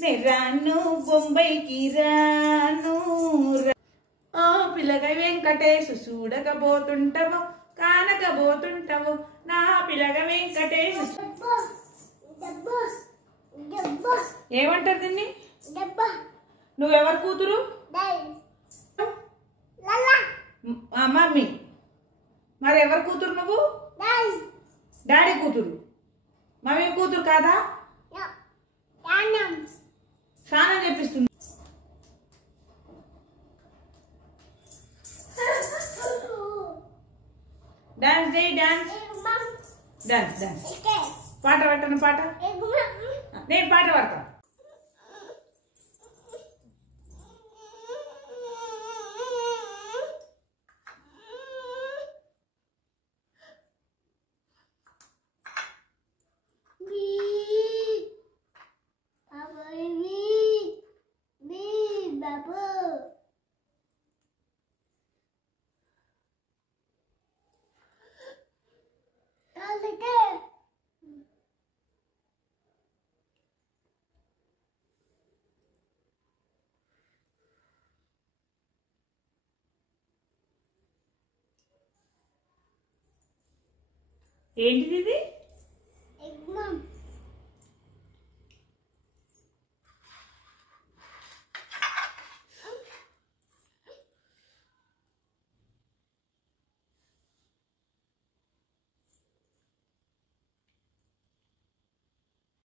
నే రాను బొంబాయికి రాను ఓ పిల్లగా వెంకటేశు చూడకపోతుంటావు కానకపోతుంటావు నా పిల్లగా వెంకటేశు ఏమంటారు దీన్ని నువ్వెవరు కూతురు మమ్మీ మరి ఎవరు కూతురు నువ్వు డాడీ కూతురు మమ్మీ కూతురు కాదా స్నానం చేపిస్తుంది డాన్స్ చేయి డాన్స్ డాన్స్ డాన్స్ పాట పట్టను పాట నేను పాట పడతా ఏంటిది ఇది